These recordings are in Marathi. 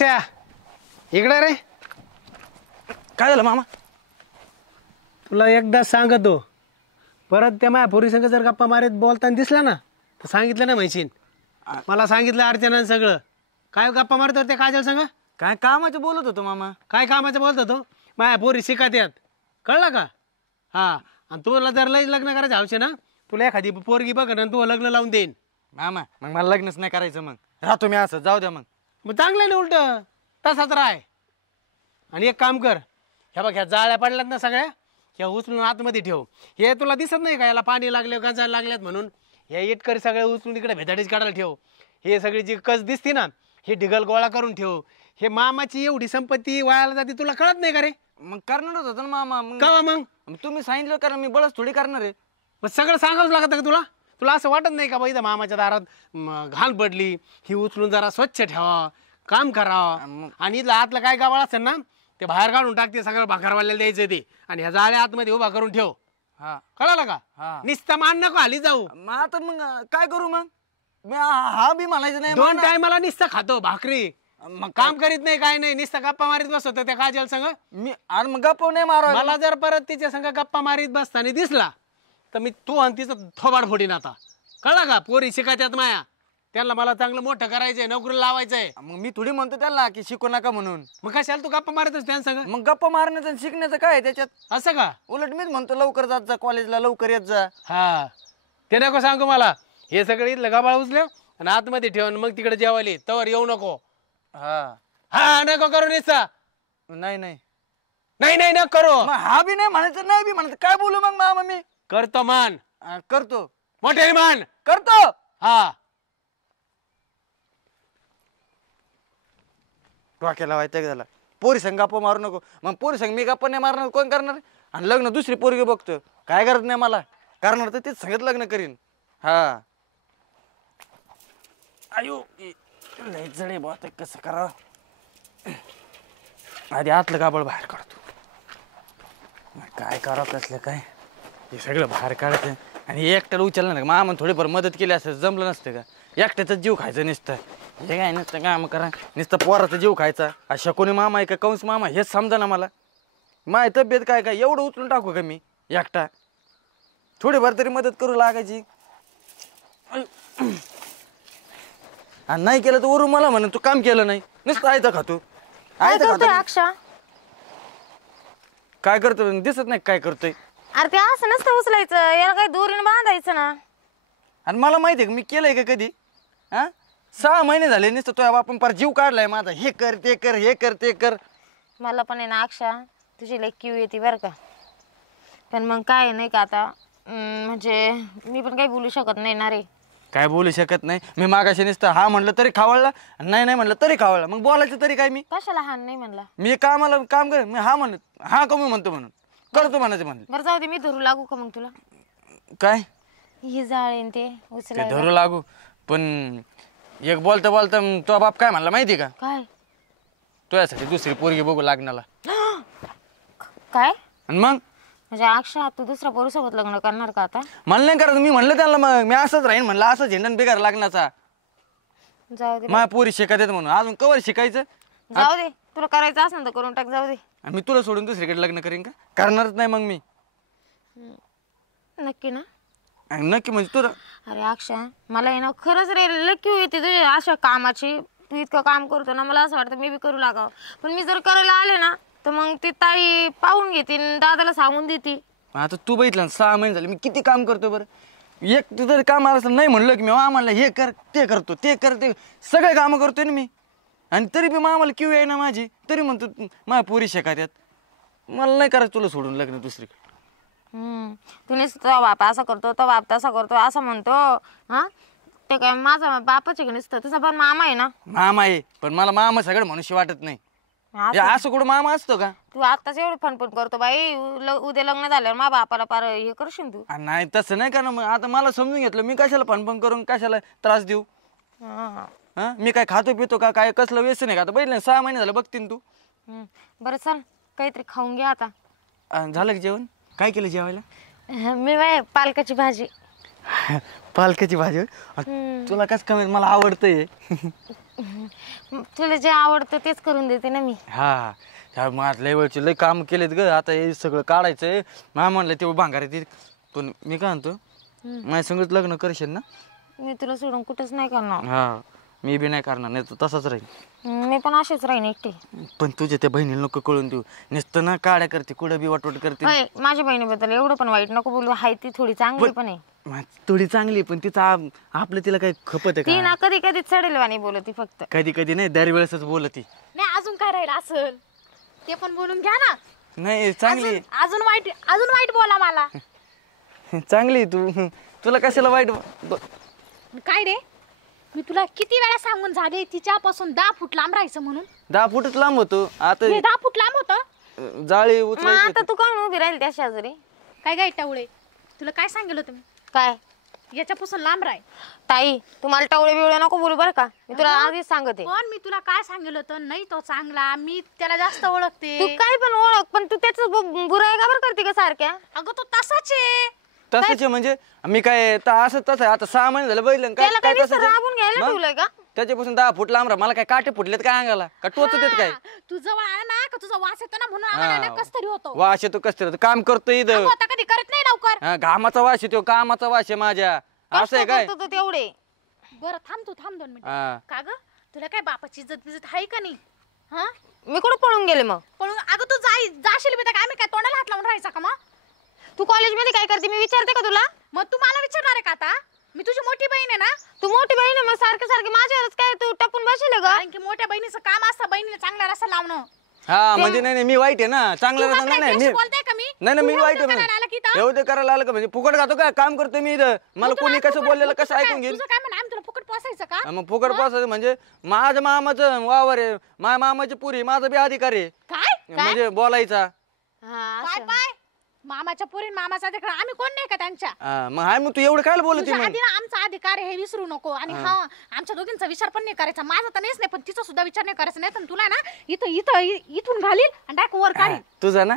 अक्षय इकडे रे. काय झालं मामा? तुला एकदा सांगतो परत त्या माझ्या पोरी संग जर गप्पा मारीत बोलताना दिसला ना तर सांगितलं ना म्हैशीन. मला सांगितलं अर्चनानं सगळं. काय गप्पा मारतो त्या काजल संग? काय कामाचं बोलत होतो मामा. काय कामाचं बोलतो तो? माझ्या पोरी शिकात यात कळलं का? हा आणि तुला जर लई लग्न करायचं हवशे ना तुला एखादी पोरगी बघ ना तू लग्न लावून देईन. मामा मग मला लग्नच नाही करायचं. मग राहतो मी असं. जाऊ द्या मग. मग चांगलं आहे ना उलट तसाच राय. आणि एक काम कर ह्या बघ ह्या जाळ्या पडल्यात ना सगळ्या ह्या उचलून आतमध्ये ठेव. हे तुला दिसत नाही का याला पाणी लागले गंजायला लागल्यात म्हणून ह्या इटकरी सगळ्या उचलून इकडे भेदाडीच काढायला ठेव. हे सगळी जी कस दिसते ना हे ढिगल गोळा करून ठेव. हे मामाची एवढी संपत्ती वायाला जाते तुला कळत नाही का रे? मग करणारच होतं ना मामा. का मग तुम्ही सांगितलं कारण मी बळच थोडी करणार आहे. मग सगळं सांगावंच लागतं का तुला? तुला असं वाटत नाही का बाई इथं मामाच्या दारात घाण पडली ही उचलून जरा स्वच्छ ठेवा काम करावं. आणि इथलं आतलं काय गावाळ असेल ना ते बाहेर काढून टाकते सगळं भाकरवाल्याला द्यायचं ते. आणि ह्या जाळ्या आतमध्ये उभा करून ठेव. हा कळालं का? निस्ता मान नको हाली जाऊ. मग आता मग काय करू मग? मी हा बी म्हणायचं नाही. 2 टायमाला निस्ता खातो भाकरी. मग काम करीत नाही काय नाही निस्ता गप्पा मारीत बसतो त्या काजल संग. मी आणि मग गप्पा नाही मारा. मला जर परत तिच्या संग गप्पा मारीत बसताना दिसला तर मी तू आणि तिचं थोबाड फोडीन आता. कळलं का? पोरी शिकायच्यात माया त्यांना मला चांगलं मोठं करायचंय नोकरीला लावायचंय. मग मी थोडी म्हणतो त्याला की शिकू नका म्हणून. मग कशाला तू गप्पा मारतच त्यांना संग? मग गप्पा मारण्याचं आणि शिकण्याचं काय आहे त्याच्यात? असं का? उलट मीच म्हणतो लवकर जात जा कॉलेजला लवकर येत जा. हा ते नको सांगू मला. हे सगळे इथलं गबाळ उचल्या आणि आतमध्ये ठेवून मग तिकडे जेवायला तवर येऊ नको. हा हा नको करू निस्ता. नाही नाही नाही नाही नको करू. मग हा बी नाही म्हणायचं नाही बी म्हणायचं. काय बोलू मग मामा मी? करतो मान करतो मोठे मान करतो. हा डोक्याला व्हायचं झाला. पोरी संग गप्पा मारू नको. मग पोरी संग मी गप्पा नाही मारणार कोण करणार? आणि लग्न दुसरी पोरगी बघतो काय करत नाही मला. करणार तर तेच संगत लग्न करीन. हा आयो लय जळे बा ते कसं करावं. आधी आतलं गाबळ बाहेर काढतो. काय करावं कसलं काय हे सगळं बाहेर काढायचं. आणि एकट्याला उचललं ना मामा थोडीफार मदत केली असं जमलं नसतं का? एकट्याचा जीव खायचं नुसतं. हे काय नसतं काम करा नुसतं पोराचा जीव खायचा. अशा कोणी मामा आहे का कंस मामा हेच समजा ना मला. माझी तब्येत काय काय एवढं उचलून टाकू का मी एकटा? थोडीफार तरी मदत करू लागायची. आणि नाही केलं तर वरून मला म्हणून तू काम केलं नाही नुसतं आयतं खातो. आयतं खातो. काय करतो दिसत नाही काय करतोय? अरे ते असं नसतं उचलायचं याला काही दोरीनं बांधायचं ना. आणि मला माहिती आहे का मी केलंय का कधी? हा 6 महिने झाले नुसतं तो आपण पार जीव काढलाय माझा. हे कर ते कर हे कर ते कर. मला पण आहे ना अक्षा तुझी लई क्यू येते बरं का. पण मग काय नाही का आता म्हणजे मी पण काही बोलू शकत नाही ना रे. काय बोलू शकत नाही मी? मागाशी नुसतं हा म्हणलं तरी खावळला नाही नाही म्हणलं तरी खावळला. मग बोलायचं तरी काय? मी कशाला हा नाही म्हणला? मी कामाला काम कर मी हा म्हणत हा कमी म्हणतो म्हणून करतो म्हणायचं म्हणलं. बरं जाऊ दे मी धरू लागू का मग तुला? काय हे जाळेन ते उचलायला धरू लागू? पण एक बोलता बोलता तो बाप काय म्हणला माहिती का? काय? तुझ्यासाठी दुसरी पोरगी बघू लागण्याला. काय आणि मग म्हणजे अक्षा तू दुसऱ्या पोरीसोबत लग्न करणार का आता? मला नाही करायचं. मी म्हणलं त्यांना मग मी असंच राहीन म्हणलं असं झेंडन बिगार लागण्याचा. जाऊ दे माझ्या पोरी शिकायत येत म्हणून अजून कवर शिकायचं. जाऊ दे तुला करायचं असेल तर करून टाक. जाऊ दे. आणि मी तुला सोडून दुसरीकडे लग्न करीन का? करणारच नाही मग मी. नक्की ना? नक्की म्हणजे तुला. अरे अक्षा मला आहे ना खरंच रे लकी येते तुझ्या अशा कामाची. तू इतकं काम करतो ना मला असं वाटतं मी बी करू लागावं. पण मी जर करायला आले ना तर मग ती ताई पाहून घेते दादाला सांगून देते. आता तू बघितलं 6 महिने झाले मी किती काम करतो बरं. एक तुझं काम आलं नाही म्हणलं की मी मामाला हे कर ते करतो ते कर ते सगळे कामं करतोय ना मी. आणि तरी बी मामाला क्यू आहे ना माझी तरी म्हणतो माझ्या पोरी शिकायत. मला नाही करायचं तुला सोडून लग्न दुसरीकडे. तुम्ही तो बाप असा करतो तो बाप तसा करतो असं म्हणतो. हा ते काय माझा बापाचे का नसतं तुझा पण मामा आहे ना. मामा आहे पण मला मामा सगळं मनुष्य वाटत नाही. असं कुठं मामा असतो का? तू आताच एवढं फनफन करतो बाई उद्या लग्न झाल्यावर मा बापाला पार हे करशील तू. नाही तसं नाही का ना. मग आता मला समजून घेतलं मी कशाला फनफन करून कशाला त्रास देऊ? हा मी काय खातो पितो का काय कसलं व्यसन आहे का? आता बघितलं 6 महिने झालं बघतीन तू. बरं चल काहीतरी खाऊन घे आता. झालं की जेवण? काय केलं जेवायला? मी बाय पालकाची भाजी. पालकाची भाजी? तुला कस कमी मला आवडतंय. तुला जे आवडतं तेच करून देते ना मी. हा त्या माझ्या लेवलचे लय काम केलेत ग, आता हे सगळं काढायचंय. मला म्हणलं तेव्हा भांगार येते, पण मी काय म्हणतो माझ्या संगत लग्न करशील ना? मी तुला सोडून कुठंच नाही करणार. हा मी बी नाही करणार, नाही तर तसाच राहील. मी पण अशीच राहीन एकटी. पण तुझ्या त्या बहिणीला नको कळून देऊ, नुसतं ना काड्या करते कुठं बी वाटवट करते. होय, माझ्या बहिणीबद्दल एवढं पण वाईट नको बोलू. हाय ती थोडी चांगली पण आहे. थोडी चांगली, पण तिचा आपलं तिला काही खपत आहे ती का? ना कधी कधी चढेलवाणी बोलती फक्त. कधी कधी नाही, दरवेळेसच बोलती. नाही अजून काय राहील असल ते पण बोलून घ्या ना. नाही चांगली अजून वाईट बोला मला. चांगली तू, तुला कशाला वाईट काय रे, मी तुला किती वेळा सांगून झाले तिच्यापासून 10 फूट लांब राहायचं म्हणून. 10 फूटच लांब होतो आता. हे 10 फूट लांब होतं. जाळी मग उचलायची आता तू कोण उभी राहील त्या शेजारी? काय काय टावळे, तुला काय सांगितलं होतं मी? काय याच्यापासून लांब राह. ताई, तुम्हाला टवळे बिवळे नको बोलू बरं का. मी तुला आधीच सांगते. पण मी तुला काय सांगितलं होतं, नाही तो चांगला, मी त्याला जास्त ओळखते. तू काय पण ओळख, पण तू त्याच बुराई का बरं करते का सारख्या? अगं तो तसाच आहे. तसंच आहे म्हणजे मी काय असं तसं आहे. आता 6 महिने झालं बैल त्याला काय नुसतं राबून घ्यायला ठेवलंय का? त्याच्यापासून 10 फूट लांब राहा. मला काय काटे फुटलेत काय अंगाला, का टोच देत काय? तू जवळ आला ना का तुझा वास येतो ना, म्हणून आम्हाला ना कस तरी होतो. वास येतो कस तरी, काम करतो इथं. आता कधी करत नाही लवकर. हा, घामाचा वास येतो, कामाचा वास आहे माझ्या. असं आहे काय? करतो तो तेवढे. बरं थांब 2 मिनिट. हा. का ग, तुला काय बापाची इज्जत बिजत आहे का नाही? हा, मी कुठं पळून गेले मग? पण अगं तू जाशील बी तर काय, आम्ही काय तोंडाला हात लावून राहायचा का? मग तू कॉलेजमध्ये काय करते मी विचारते का तुला? मग तू मला विचारणार आहे का आता? मी तुझी मोठी बहीण आहे ना. तू मोठी बहीण आहे, मग सारखं सारखं माझ्यावरच काय तू टपून बसेल का? कारण की मोठ्या बहिणीचं काम असतं बहिणीला चांगला रस्ता लावणं. हा म्हणजे नाही मी वाईट आहे ना, चांगलं तू रस्ता आपल्या नाही. देश बोलताय का मी? नाही तू मी एवढं वाईट आहे करायला आला की इथं? एवढं करायला आलं का? म्हणजे फुकट खातो काय? काम करतो मी इथं, मला तू कोणी तुला कसं फुकट- बोललेलं तुझं कसं काय- ऐकून घेईल? तुझं काय म्हणणं, आम्ही तुला फुकट पोसायचं का? मग फुकट पासायचं म्हणजे माझ्या मामाचं वावर आहे, माझ्या मामाची पुरी, माझा बी अधिकार आहे काय म्हणजे बोलायचा. हा, काय असं. पाय मामाच्या पोरीन मामाचा अधिकार, आम्ही कोण नाही का त्यांच्या? मग हाय मग तू एवढं काय बोलते तुझ्या मग? आधी ना आमचा अधिकार आहे हे विसरू नको. आणि हा, आमच्या दोघींचा विचार पण नाही करायचा. माझा तर नाहीच नाही, पण तिचा सुद्धा विचार नाही करायचा. नाही तर तुला ना इथून घालील आणि डायरेक्ट वर काढील. तुझा ना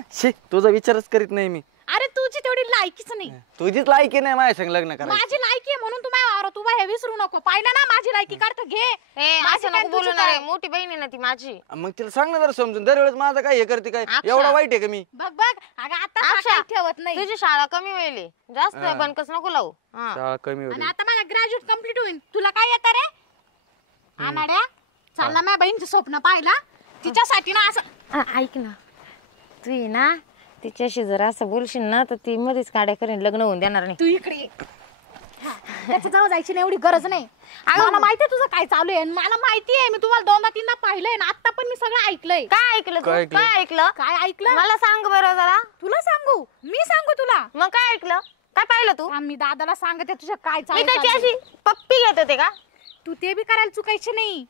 तुझा विचारच करीत नाही मी. अरे तुझी तेवढी लायकीच नाही. तुझीच लायकी नाही माझ्या संग लग्न करायचं. माझी लायकी आहे म्हणून तू माझ्या वावरात उभा हे विसरू नको. पाहिलं ना माझी लायकी काढतो घे. ए, माझी असं काय नको तुझी बोलू काय? ना. मोठी बहीण आहे ना ती माझी. मग तिला सांग ना जरा समजून, दरवेळेस माझं काय हे करते काय? एवढा वाईट आहे का मी? बघ अगं आता अक्षा, काही ठेवत नाही. तुझी शाळा कमी होईल, जास्त बनकस नको लावू. हा. शाळा कमी आणि होती. आता माझा ग्रॅज्युएट कम्प्लीट होईल. तुला काय येतं रे अनाड्या? चालला माझ्या बहिणीचं स्वप्न पाहिला तिच्यासाठी ना असं. ऐक ना, तू ये ना तिच्याशी जर असं बोलशील ना तर ती मध्येच काड्या करेन, लग्न होऊन देणार नाही. तू इकडे ये. हा, त्याच्या जवळ जायची नाही एवढी गरज नाही. मला माहितीये तुझं काय चालू आहे. मला माहितीये, मी तुम्हाला 2दा-3दा पाहिलंय ना, आता पण मी सगळं ऐकलंय. काय ऐकलं तू? काय ऐकलं? काय ऐकलं? काय ऐकलं? मला सांग बरं जरा. तुला सांगू? मी सांगू तुला? मग काय ऐकलं? काय पाहिलं तू? थांब, मी दादाला सांगते तुझं काय मी चालू त्याची आहे. अशी पप्पी घेत होते का? तू ते बी करायला चुकायचे नाही,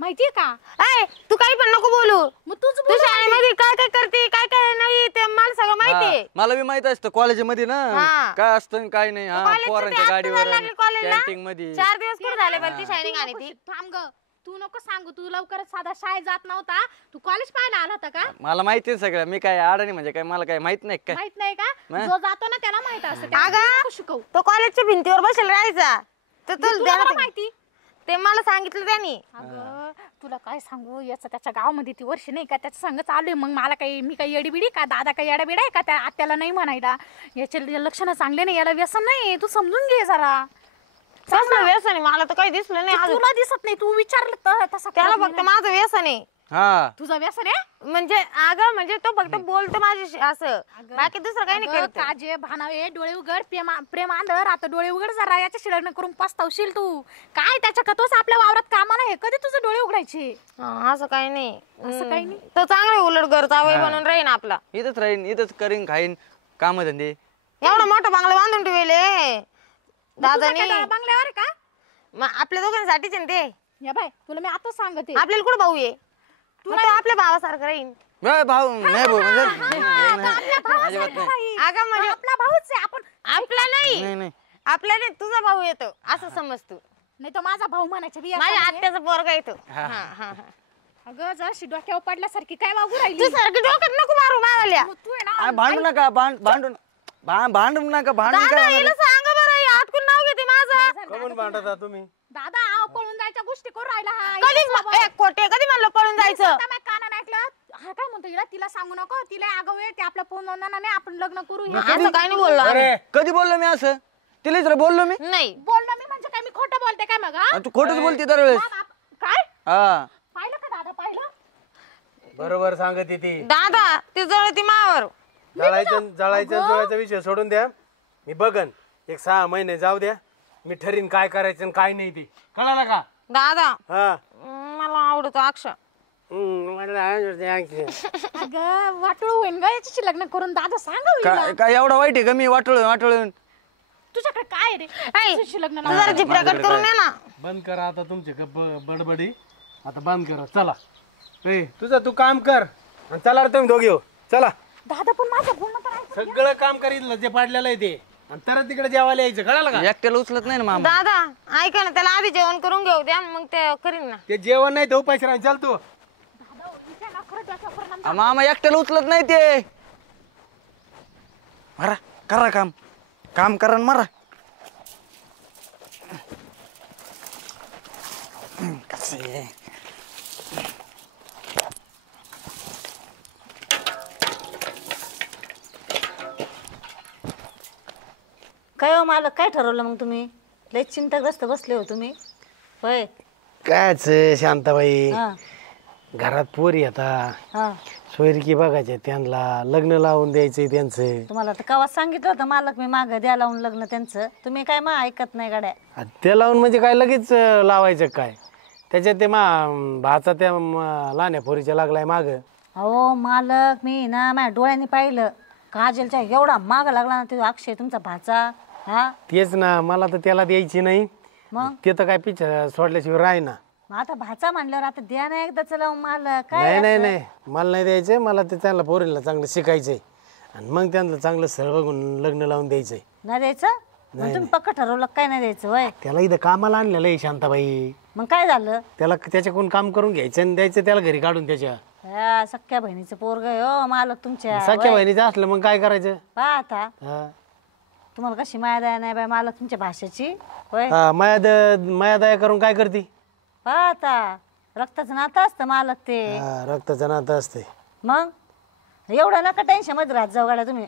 माहितीये का? ऐ, तू काही पण नको बोलू. मग तुझ तू शाळेमध्ये काय काय करते काय काय नाही ते मला सगळं माहितीये. हा, मला बी माहित असतं कॉलेजमध्ये ना हा. काय असतं आणि काय नाही. हा, कॉलेजचं ते पोरांच्या आता गाडीवर जायला लागले कॉलेजला. कॅन्टीन मध्ये 4 दिवस कुठे झाले बरं ती शायनिंग आणि ती. थांब ग, तू नको सांगू. तू लवकरच साधा शाळेत जात नव्हता, तू कॉलेज पाहायला आला होता का? मला माहिती आहे सगळं. मी काय अडाणी म्हणजे काय, मला काय माहित नाही काय? माहित नाही का? नाही. जो जातो ना त्याला माहित असतं. त्याला अगं, नको शिकवू. तो कॉलेजच्या भिंतीवर बसेल राहायचा तर तुला तुला बरं ध्यानात माहिती. ते मला सांगितलं त्यांनी. अगं तुला काय सांगू, याचं त्याच्या गावामध्ये ती वर्ष नाही का त्याच्या संग चालू आहे. मग मला काही, मी काही येडीबिडी का, दादा काही येडाबिडा आहे का त्या आत्याला नाही म्हणायला? याचे लक्षणं चांगले नाही, याला व्यसन नाही. तू समजून घे जरा. कसलं व्यसन आहे? मला तर काही दिसलं नाही अजून. तुला दिसत नाही, तू विचारलं तसं त्याला करत फक्त नाही. माझं व्यसन आहे. हा तुझं व्यसन आहे? म्हणजे अगं म्हणजे तो फक्त बोलतो माझ्याशी असं, बाकी दुसरं काही नाही अगं, करत. काजे भानावे डोळे उघड, प्रेम आंधळ. आता डोळे उघड जरा, याच्याशी लग्न करून पस्तावशील तू. काय त्याच्या का, तोच आपल्या वावरात कामाला आहे. कधी तुझे डोळे उघडायचे? हा, असं काही नाही. असं काही नाही. तो चांगला उलट घरचा वय म्हणून राहीन आपला. इथंच राहीन, इथंच करीन, खाईन, काम धंदे. एवढा मोठा बांगला बांधून ठेवले तुझा दादानी. काय डोळा बंगल्यावर आहे का? मग आपल्या दोघांसाठीच आहे ना ते. या बाय, तुला मी आता सांगते. आपल्याला कुठं भाऊ आहे? मग तो आपल्या भावासारखं राहीन. भाऊ नाही भाऊ म्हणजे अजिबात नाही. अगं म्हणजे आपला भाऊच आहे. आपण आपला नाही नाही, नाही आपला नाही, तुझा भाऊ येतो असं समज तू. नाही तर माझा भाऊ म्हणायचे बिया माझ्या खाली आहे. आत्याचा पोरगा येतो. हा. हा, हा, हा. अगं जराशी डोक्यावर पडल्यासारखी काय वागू राहिली? तू सारखी डोक्यात नको मारू मावाल्या. मग तू आहे ना, आ, भांडू नका भांडून नका भांडून दादा काय हिला सांगा बरं, ही आटकून नाव घेते माझं. कमून भांडता तुम्ही? दादा आव पळून जायच्या गोष्टी करू राहिला हा खोटे कधी म्हणलं पळून जायचं कानाने ऐकलं हा काय म्हणतो हिला तिला सांगू नको तिला आगाऊ आहे ते आपला फोन नाही आपण लग्न करू हे. असं काही नाही बोललो आम्ही. कधी बोललो मी असं तिला जरा बोललो मी नाही बोललो मी म्हणजे काय मी खोटं बोलते काय मग हा? तू खोटच बोलते दरवेळेस काय हा पाहिलं का दादा पाहिलं बरोबर सांगत ती दादा ती जळती मावर जळायचा विषय सोडून द्या. मी बघन 1-6 महिने जाऊ द्या. मी ठरीन काय करायचं आणि काय नाही ती कळाला का. दादा हा मला आवडतो अक्षर अगं वाटोळ होईन ग याच्याशी लग्न करून दादा सांगा काय एवढा वाईट आहे का मी वाटोळून तुझ्याकडे काय आहे रे याच्याशी लग्न तू जरा जीभ प्रकट करून ये ना बंद करा आता तुमचे बडबडी. आता बंद करा चला. ए तुझं तू काम कर आणि चला रे तुम्ही दोघे हो चला. दादा पण माझं बोलणं तर ऐक. सगळं काम करील जे पाडलेलं आहे ते आणि तरच तिकडे जेवायला यायचं कळालं का. एकट्याला उचलत नाही ना मामा दादा ऐका ना त्याला आधी जेवण करून घेऊ द्या मग ते करीन ना ते जेवण नाही तो पैसे राहील चल तू. दादा इथे ना खरंच याचा परिणाम मामा एकट्याला उचलत नाही ते मारा करा काम करा मारा कसे काय हो मालक काय ठरवलं मग तुम्ही लय चिंताग्रस्त बसले हो तुम्ही होय कायच शांताबाई हा घरात पोरी आता हा सोयरिकी बघायचे त्यांना लग्न लावून द्यायचंय त्यांचं. तुम्हाला तर कवा सांगितलं होतं मालक मी मागं द्या लावून लग्न त्यांचं तुम्ही काय मग ऐकत नाही गाड्या ते लावून म्हणजे काय लगेच लावायचं काय. त्याच्यात ते भाचा त्या लहान्या पोरीच्या लागलाय माग. अहो मालक मी ना माझ्या डोळ्यांनी पाहिलं काजलच्या एवढा माग लागला ना तो अक्षय तुमचा भाचा हा तेच ना मला तर त्याला द्यायची नाही. मग ते तर काय पिक्चर सोडल्याशिवाय राही ना. मग आता भाचा म्हणल्यावर आता द्या ना एकदा चला मालक काय नाही मला नाही द्यायचंय. मला ते त्यांना पोरीला चांगलं शिकायचंय आणि मग त्यांना चांगलं स्थळ बघून लग्न लावून द्यायचंय. नाही द्यायचं मग तुम्ही पक्क ठरवलं काय नाही द्यायचं होय त्याला इथं कामाला आणलेलं आहे शांताबाई. मग काय झालं त्याला त्याच्याकडून काम करून घ्यायचं आणि द्यायचं त्याला घरी काढून त्याच्या. हा, सख्या बहिणीचं पोरग हो मालक तुमच्या सख्या बहिणीचं असलं मग काय करायचं. पहा आता हा. तुम्हाला कशी माया दया नाही बाय मालक तुमच्या भाषेची होय हा, माया दया करून काय करते. पहा आता रक्ताचं नातं असतं मालक ते हा, रक्ताचं नातं असते. मग एवढं नका टेन्शन मध्ये राहत जाऊ गाड्या तुम्ही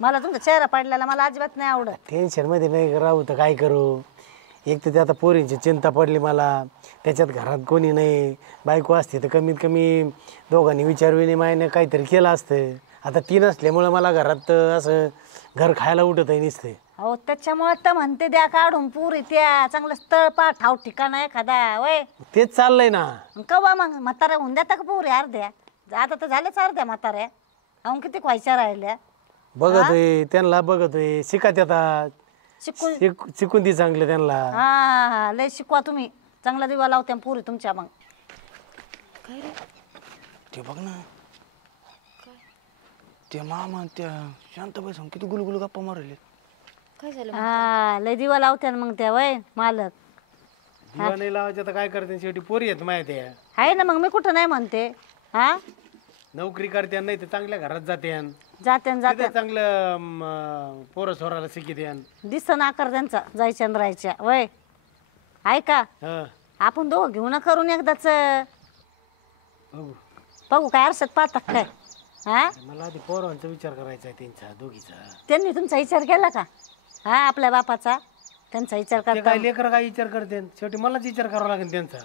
मला तुमचा चेहरा पडलेला मला अजिबात नाही आवडत टेन्शन मध्ये नाही राहू तर काय करू. एक तर ते आता पोरींची चिंता पडली मला. त्याच्यात घरात कोणी नाही. बायको असते तर कमीत कमी दोघांनी विचारविनिमयाने काहीतरी केलं असतं. आता ती नसल्यामुळं मला घरात असं घर खायला उठत आहे नुसते. अहो त्याच्यामुळे तर म्हणते द्या काढून पुरी त्या चांगलं स्थळ पा ठाव ठिकाणा एखादा वय तेच चाललंय ना. कवा मग म्हाताऱ्या होऊन द्या का पुरी अर्ध्या आता तर झाल्याच अर्ध्या म्हाताऱ्या अहो किती व्हायच्या राहिल्या बघतोय त्यांना बघतोय शिकत येतात. शिकून शिकून ती चांगलं त्यांना. हा लय शिकवा तुम्ही चांगला दिवा लावत्या पुरी तुमच्या मग ते बघ ना ते मामा त्या शांताबाई सांग किती गुलगुल गप्पा मारले काय झालं हा लय दिवा लावत्या मग त्या वय मालक दिवा नाही लावायचं तर काय करते शेवटी पोरी येत माहिती आहे. आहे ना मग मी कुठं नाही म्हणते हा नोकरी करते नाही तर चांगल्या घरात जाते जाते न जाते चांगलं पोरं सोराला शिकिते. दिसत नाकार त्यांचा जायच्या न राहायच्या वय ऐका आपण दोघं घेऊ ना करून एकदाच बघू काय अर्षात पाहतात काय हा मला आधी पोरांचा विचार करायचा आहे त्यांचा दोघीचा. त्यांनी तुमचा विचार केला का हा आपल्या बापाचा त्यांचा विचार ते करता काय लेकर काय विचार करते शेवटी मलाच विचार करावा लागेल त्यांचा.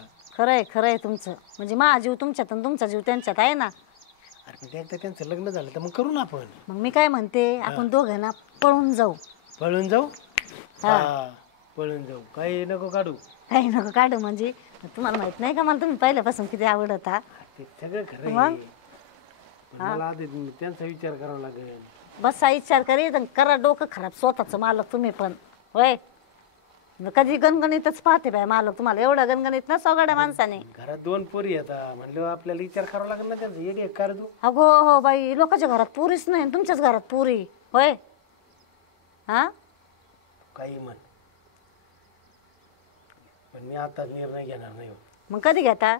खरंय तुमचं म्हणजे माझा जीव तुमच्यात आणि तुमचा जीव त्यांच्यात आहे ना. अरे पण एकदा त्यांचं लग्न झालं तर मग करू ना आपण. मग मी काय म्हणते आपण दोघं ना पळून जाऊ पळून जाऊ. हा पळून जाऊ काही नको काढू. काही नको काढू म्हणजे तुम्हाला माहित नाही का मला तुम्ही पहिल्यापासून किती आवडत हा ते सगळं खरं आहे. पण मला आधी त्यांचा विचार करावा लागेल. बसा विचार करीत आणि करा डोकं खराब स्वतःच मालक तुम्ही पण होय कधी गणगणितच पाहते बाय मालक तुम्हाला एवढं गणगणित ना सगळ्या माणसाने घरात 2 पोरी येतात म्हणलं आपल्याला विचार करावा लागेल ना त्यांचा. येडी एक कर तू. अगो हो बाई लोकांच्या घरात पुरीच नाही तुमच्याच घरात पुरी होय हा काही म्हण पण मी आता निर्णय घेणार नाही. मग कधी घेता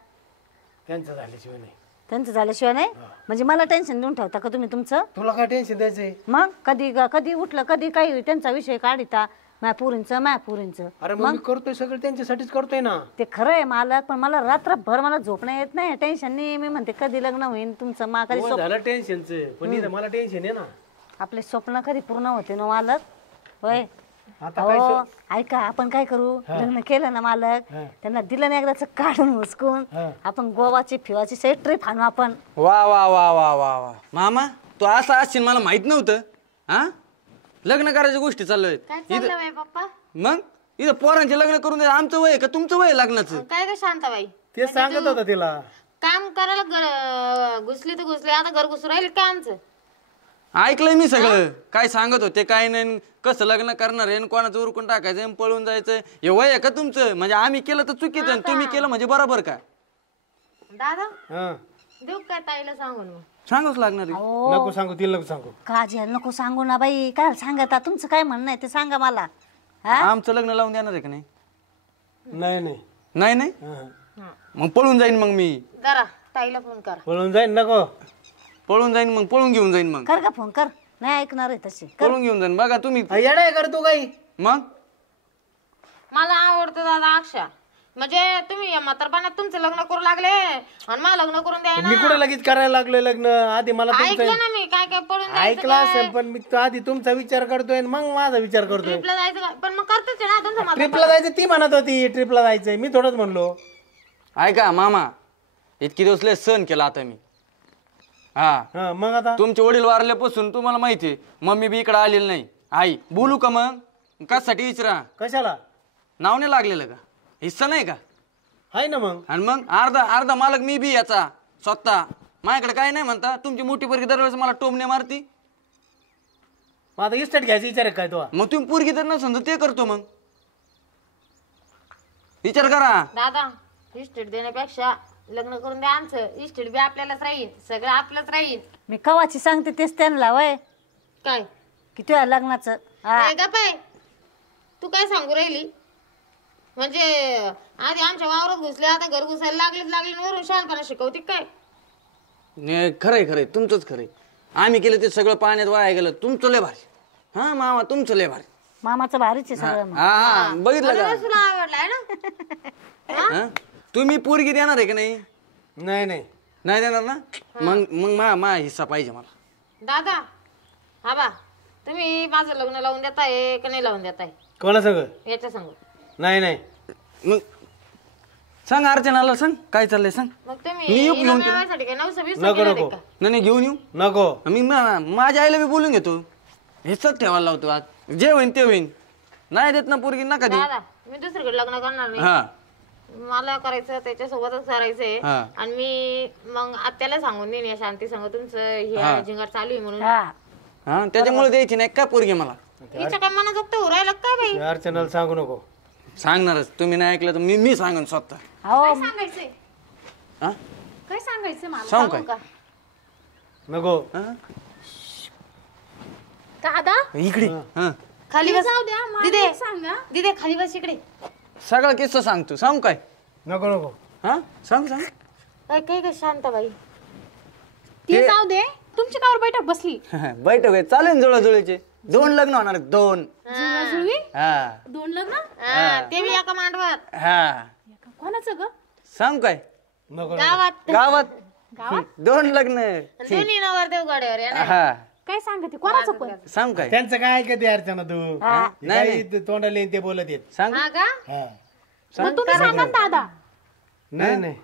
त्यांचं झाल्याशिवाय नाही. त्यांचं झाल्याशिवाय नाही म्हणजे मला टेन्शन देऊन ठेवता का तुम्ही तुमचं तुला काय टेन्शन द्यायचंय. मग कधी कधी उठलं कधी काही त्यांचा विषय काढिता माझ्या पुरींचं अरे मग मी करतोय सगळं त्यांच्यासाठीच करतोय ना. ते खरं आहे मालक, पण मला रात्रभर मला झोपणं येत नाही, टेन्शन नाही. मी म्हणते कधी लग्न होईल तुमचं, कधी हो, झालं टेन्शनचं, पण इथं मला टेन्शन आहे ना. आपले स्वप्न कधी पूर्ण होते ना मालक. होय आता हो ऐका, आपण काय करू, लग्न केलं ना मालक, त्यांना दिलं ना एकदाच काढून हुसकून, आपण गोवाची फिवाची सही ट्रिप आणू आपण. वा वा वा वा वा वा मामा, तू असं असशील मला माहित नव्हतं. हा लग्न करायच्या गोष्टी चालू आहेत काय चाललं बाई पप्पा? मग इथं पोरांचे लग्न करून द्या. आमचं वय का तुमचं वय लग्नाचं? काय काय शांताबाई, ते सांगत होता तिला. काम करायला घुसली तर घुसली, आता घर घुसू राहिले काय आमचं? ऐकलंय मी सगळं, काय सांगत होते काय नाही, कसं लग्न करणार आहे, कोणाचं उरकून टाकायचं आणि पळून जायचं. हे वय आहे का तुमचं? म्हणजे आम्ही केलं तर चुकीचं आणि तुम्ही केलं म्हणजे बरोबर का? दादा हा देऊ काय ताईला सांगून मग? सांगूच लागणार आहे. नको सांगू तिला, नको सांगू. काजी नको सांगू ना बाई, काय सांगता, तुमचं काय म्हणणं आहे ते सांगा मला. आमचं लग्न लावून देणार आहे का नाही? नाही नाही नाही नाही हा. मग पळून जाईन. मग मी जरा ताईला फोन करा. पळून जाईन नको. पळून जाईन, मग पळून घेऊन जाईन. मग कर का फोन, कर, नाही ऐकणार आहे तशी. पळून घेऊन जाईन. बघा तुम्ही येडा आहे कर तू काही. मग मला आवडतं दादा अक्षा, म्हणजे तुम्ही म्हातारपणात तुमचं लग्न करू लागले आणि मला लग्न करून द्याय मी ना. कुठं लगेच करायला लागलोय लग्न? आधी मला ऐकलं ना मी, काय काय पडून जायचं ऐकला असेल, पण मी तो आधी तुमचा विचार करतोय आणि मग माझा विचार करतोय. ट्रिपला जायचं का? पण मग करतोच ना तुमचं म्हातारपण. ट्रिपला जायचं ती म्हणत होती, ट्रिपला जायचंय, मी थोडंच म्हणलो. ऐका मामा, इतके दिवस लय सहन केला आता मी. हा हा मग आता तुमचे वडील वारल्यापासून तुम्हाला माहितीये मम्मी बी इकडे आलेली नाही. आई बोलू का मग? कशासाठी विचारा? कशाला नाव नाही लागलेलं का? हिस्सा नाही का? आहे ना मग. आणि मग अर्धा अर्धा मालक मी बी याचा स्वतः. माझ्याकडे काय नाही म्हणता. तुमची मोठी पोरगी दरवेळेस मला टोमणे मारती. मग आता इस्टेट घ्यायचा विचार आहे काय तो? मग तुम्ही पोरगी तर नसेल तर ते करतो. मग विचार करा. दादा इस्टेट देण्यापेक्षा लग्न करून द्या आमचं. इस्टेट बी आपल्यालाच राहील, सगळं आपलंच राहील. मी कवाची सांगते तेच त्यांना. वय काय की तुझ्या लग्नाचं काय गप्प आहे? तू काय सांगू राहिली? म्हणजे आधी आमच्या वावरात घुसले, आता घर घुसायला लागले वरून शहाणपणा शिकवते काय? खरंय खरंय, तुमचंच खरंय. आम्ही केलं ते सगळं पाण्यात वाया गेलं. तुमचं लय भारी. हा मामा तुमचं लय भारी. मामाचं भारीच आहे सगळं. मग हा हा बघितलं का? म्हणूनच तुला आवडलाय ना? हा? तुम्ही पोरगी देणार आहे का नाही? नाही नाही नाही देणार ना? मग मग मा हिस्सा पाहिजे मला. दादा हा बा, तुम्ही माझं लग्न लावून देताय का नाही लावून देताय? कोणा सांग? याच्या सांग. नाही नाही मग सांग अर्चनाला, सांग काय चाललंय सांग. मग मी तुम्ही येऊ घेऊन तिला. नावासाठी काय नवसं वीस नको केलं नको का? नाही घेऊन येऊ. नको. मी माझ्या आईला बी बोलून घेतो. हिस्साच ठेवायला लावतो. आज जे होईन ते होईन. नाही देत ना पोरगी नका देऊ. दादा मी दुसरीकडे लग्न करणार नाही. हा मला करायचं त्याच्यासोबतच करायचंय. हा. आणि मी मग आत्याला सांगून देईन या शांती सांग तुमचं हे झिंगाट चालू आहे म्हणून. हा हा त्याच्यामुळे द्यायची नाही का पोरगी मला? हिच्या काय मनात जगत उरायला काय बाई? त्या अर्चनाला सांगू नको. सांगणारच. तुम्ही नाही ऐकलं तर मी सांगन स्वतः. अहो सांगायचंय हा काय सांगायचंय मला? सांगू काय? का? नको. हा? दादा इकडे हा खाली बस. जाऊ द्या, मला दिदे एक सांगा. दिदे खाली बस इकडे. सगळा किस्सा सांगतो. सांगू काय? नको नको. हा सांग सांग. काय काय काय शांताबाई. ते जाऊ दे, तुमची कावर बैठक बसली बैठक आहे चालेल. जुळाजुळीचे 2 लग्न होणार आहेत. 2. जुळवाजुळवी हा 2 लग्न. हा, ते बी एका मांडवात हा कोणाचं ग? सांग काय? नको गावात. गावात 2 लग्न. दोन्ही नवरदेव गाड्यावर या ना. हा काय सांगते कोणाचं पण? सांग काय? त्यांचं काय ऐकते अर्चना तू? नाही. काही तोंडाला येईन ते बोलत येत. सांग. हा का? हा मग तुम्ही सांगा ना दादा. नाही नाही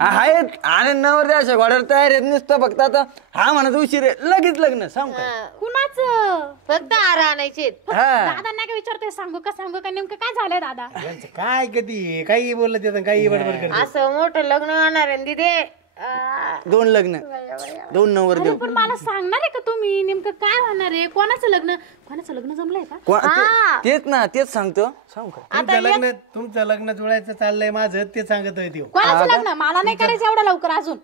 आहेत आणि नवर द्यायच्या घोड्यावर तयार आहेत. नुसतं फक्त आता हा म्हणत उशीर आहे लगेच लग्न. सांग काय? कुणाचं? फक्त आरा आणायचे. हा दादांना काय विचारतोय? सांगू का नेमकं काय झालंय दादा? त्यांचं काय ऐकते? काही बोलत येत काही बडबड करते. असं मोठं लग्न होणार आहे दिदे. 2 लग्न 2 नवर देऊ. पण मला सांगणार आहे का तुम्ही नेमकं काय होणार आहे? कोणाचं लग्न जमलंय का? तेच ना तेच सांगतो. सांग काय? तुमचं लग्न जुळायचं चाललंय माझं ते सांगत होय. कोणाचं लग्न? मला नाही करायचं एवढं लवकर अजून.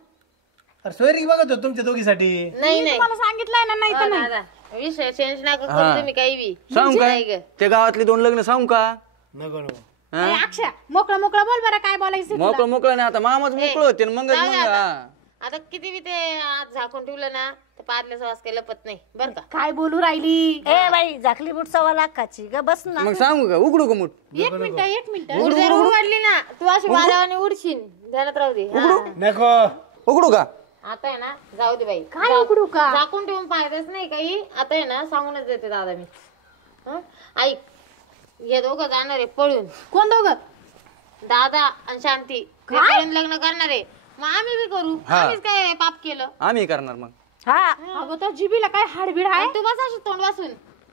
सोयरी बघत होतो तुमच्या दोघीसाठी. नाही मी नाही तुम्हाला सांगितलंय ना, नाही तर नाही. दादा विषय चेंज नका करू तुम्ही काही बी. सांग नाही काय? ग. त्या गावातली 2 लग्न सांगू का? नको नको. ए, अक्षय मोकळं बोल बरं, काय बोलायचं तुला. मोकळं नाही. आता मामाच मोकळं होते ना. मग जाऊ दे आता. आता किती बी ते आत झाकून ठेवलं ना तर पार्ल्याचा वास काही लपत नाही बरं का. काय बोलू राहिली? ए बाई झाकली बुट 1.25 लाखाची ग बस ना. मग सांगू का उघडू का मूठ? एक मिनिट उड जर उडली ना तू अशी वाऱ्याने उडशील. ध्यानात राहू दे. हा. नको उघडू का? आता आहे ना जाऊ दे बाई. काय उघडू का? झाकून ठेवून फायदाच नाही काही. आता आहे ना सांगूनच देते दादा मी. हं? ऐक हे दोघं जाणार आहे पळून. कोण दोघं? दादा आणि शांती हे पळून लग्न करणार आहे. मग आम्ही बी करू. आम्हीच काय पाप केलं. आम्ही करणार मग. हा अगं त्या जिबीला काय हाडबीड आहे? आणि तू बस अशी तोंड वासून.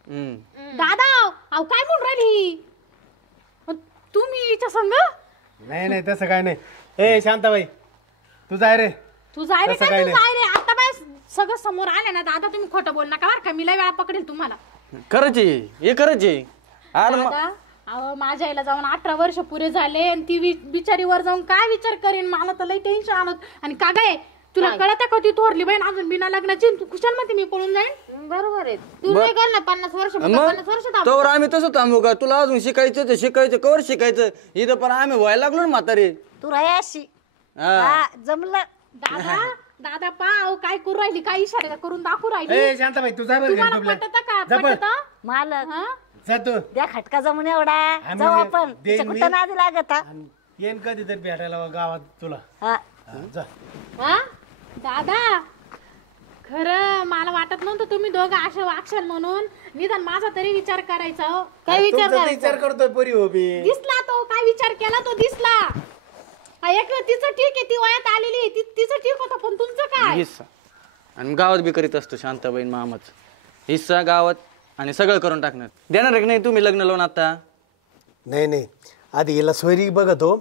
हम्म. दादा अहो काय म्हणून राहिली? तुम्ही हिच्या संग? नाही नाही तसं काय नाही. ए शांताबाई तू जाय रे. तू जाय रे तसं काय काही तू नाही. जाय रे. आता बाय सगळं समोर आले ना दादा तुम्ही खोटं बोल नका बरं का. मी लय वेळा पकडेल तुम्हाला. करायची हे करायची. अरे मग दादा अहो माझ्या आईला जाऊन 18 वर्ष पुरे झाले आणि ती बिचारी वर जाऊन काय विचार करेन. मला तर लई टेन्शन आणत. आणि का काय तुला कळत का ती थोरली बहीण अजून बिना लग्नाची तू कुशाल म्हणते मी पळून जाईन? बरोबर आहे. तू नाही कर ना 50 वर्ष. मग 50 वर्ष थांब. तोवर आम्ही तसं थांबू का? तुला अजून शिकायचं तर शिकायचं कवर शिकायचं. इथं पण आम्ही व्हायला लागलो ना म्हातारे. तू रायाशी हा. हा जमलं. दादा पाव काय करू राहिली? काय इशारा करून दाखवू राहिली? ए शांताबाई तू जा बरं घरी तुम्हाला झोपल्या. पटत का? जा पण. पटत? मालक हा? जा तू. द्या खटका जमून एवढा आम्ही जाऊ आपण. देईन तिच्या मी. कुठं नादी लागत हा? आणि येईन कधी तर भेटायला गावात तुला. हा हा, जा. हा? दादा खरं मला वाटत नव्हतं तुम्ही दोघं असे वागशाल म्हणून. निदान माझा तरी विचार करायचा हो. काय विचार तुमचा करायचा? विचार करतोय पोरी हो मी. दिसला तो काय विचार केला तो दिसला. एक तिचं ठीक आहे ती वयात आलेली आहे, तिचं ठीक होतं पण तुमचं काय? हिस्सा आणि गावात बी करीत असतो शांताबाईन मामाच हिस्सा गावात आणि सगळं करून टाकणार. देणार आहे की नाही तुम्ही लग्न लावून आता? नाही नाही आधी हिला सोयरी बघतो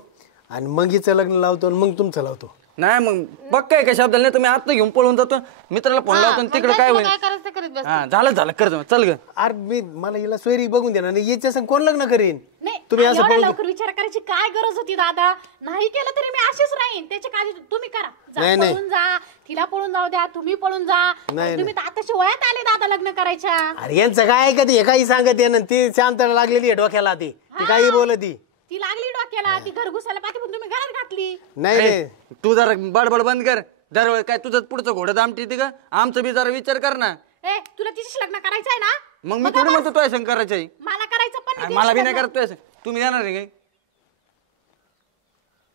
आणि मग हिचं लग्न लावतो आणि मग तुमचं लावतो. नाही मग बघ काय काय शब्दाला नाही तुम्ही आता घेऊन पळून जातो. मित्राला फोन लावतो आणि तिकडे काय होईल? काय करायचं ते करीत बस. हा झालं कर चल ग. अरे मी मला हिला सोयरी बघून देणार नाही. याच्या संग कोण लग्न करीन? नाही तुम्ही असं एवढ्या पळून लवकर विचार करायची काय गरज होती दादा? नाही केलं तरी मी अशीच राहीन. त्याची काळजी तुम्ही करा. जा, नाही, नाही. पळून जा. तिला पळून जाऊ द्या. तुम्ही पळून जा. नाही. तुम्ही तर आताशी वयात आले दादा लग्न करायच्या. अरे यांचं काय ऐकत हे काही सांगत ये ना. ती शांताला लागलेली आहे डोक्याला ती काही बोलती. ती लागली डोक्याला. ती घर घुसायला पाहिजे पण तुम्ही घरात घातली. नाही नाही तू जरा बडबड बंद कर. दरवेळ काय तुझं पुढचं घोडं दामटी ती का? आमचं बी जरा विचार कर ना. ए तुला तिच्याशी लग्न करायचं आहे ना? मग मी थोडी म्हणतो तुझ्या संग करायचं आहे. मला करायचं पण नाही मला बी तिच्याशी नाही लग्न. करत तुझ्या संग. तुम्ही जाणार आहे काय?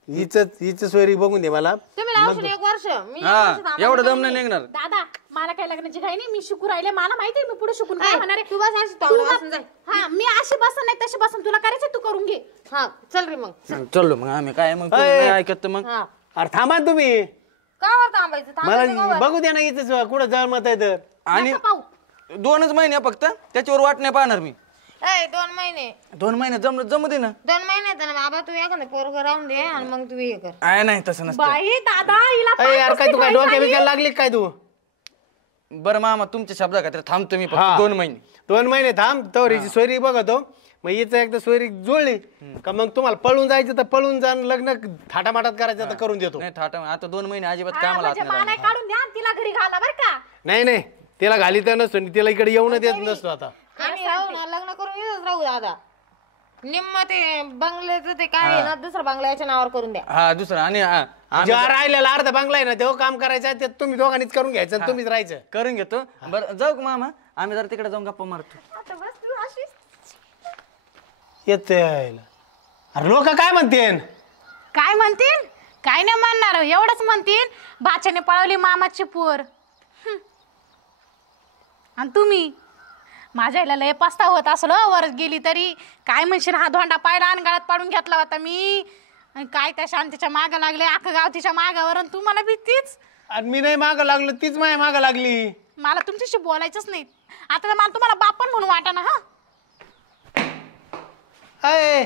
हिच सोयरी बघून दे मला. तुम्ही लावशील 1 वर्ष. मी 1 हा वर्ष थांबायचं एवढं दम काही नाही नाही. निघणार. दादा मला काही लग्नाची काही नाही. मी शिकू राहिले. मला माहिती आहे मी पुढे शिकून काय काय? होणार आहे. तू बस अशी तू तोंड बस. वासून जाय. हा मी अशी बसन नाही तशी बसन. तुला करायचं तू करून घे. हा चल रे मग. चलो मग आम्ही काय मग तुम्ही नाही ऐकत तर मग. हा अरे थांबा ना तुम्ही. का वर थांबायचं? थांबायचं का मला वर? बघू द्या ना इथं कुठं जळ मत आहे तर. आणि नका पाहू. 2च महिने फक्त त्याच्यावर वाट नाही पाहणार मी. ए 2 महिने. 2 महिने जमू दे ना. 2 महिन्यात ना बाबा तू एखादं पोरग राहून दे आणि मग तू हे कर. आहे नाही तसं नसतं. बाई दादा हिला अरे पाय यार काय तू काय कसली डोक्या घाई बिक्या लागली काय तू? बरं मामा तुमच्या शब्दा खातर थांबतो मी हा. फक्त 2 महिने. 2 महिने थांब तर हिची सोयरी बघतो. मग हिचं एकदा सोयरी जुळली का मग तुम्हाला पळून जायचं तर पळून जा. लग्न थाटामाटात करायचं तर करून देतो. नाही थाटा आता 2 महिने अजिबात हा, कामाला म्हणजे हात नाही मला लावणार. काढून द्या आणि तिला घरी घाला बरं का? नाही नाही तिला घाली तर नसतो आणि तिला इकडे येऊन देत नसतो आता. आम्ही राहू ना लग्न करून येतच राहू दादा. निम्म ते बंगल्याचं ते काय आहे ना दुसरा बंगला याच्या नावावर करून द्या. हा दुसरं आणि ज्या राहिलेला अर्धा बंगला आहे ना तेव्हा काम करायचं आहे, ते तुम्ही दोघांनीच करून घ्यायचं आणि तुम्हीच राहायचं. करून घेतो. बरं जाऊ का मामा? आम्ही जरा तिकडे जाऊन गप्पा मारतो. आता बस तू अशीच. येते अरे लोक काय म्हणतील? काय म्हणतील? काय नाही म्हणणार एवढंच म्हणतील बाच्याने पळवली मामाची पोर. आणि तुम्ही माझ्या आईला लय पस्ताव होत असलो वर गेली तरी. काय म्हणशील हा धोंडा पायला आणि गळ्यात पाडून घेतला होता मी. आणि काय त्या शांतीच्या मागं लागले अख्खं गाव तिच्या मागावर. आणि तुम्हाला भीतीच. आणि मी नाही मागं लागलो तीच माझ्या मागं लागली. मला तुमच्याशी बोलायचंच नाही आता. तर मला तुम्हाला बापन म्हणून वाटा ना. हा हाय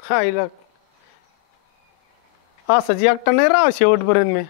हायला असंच एकटा नाही राव शेवटपर्यंत मी.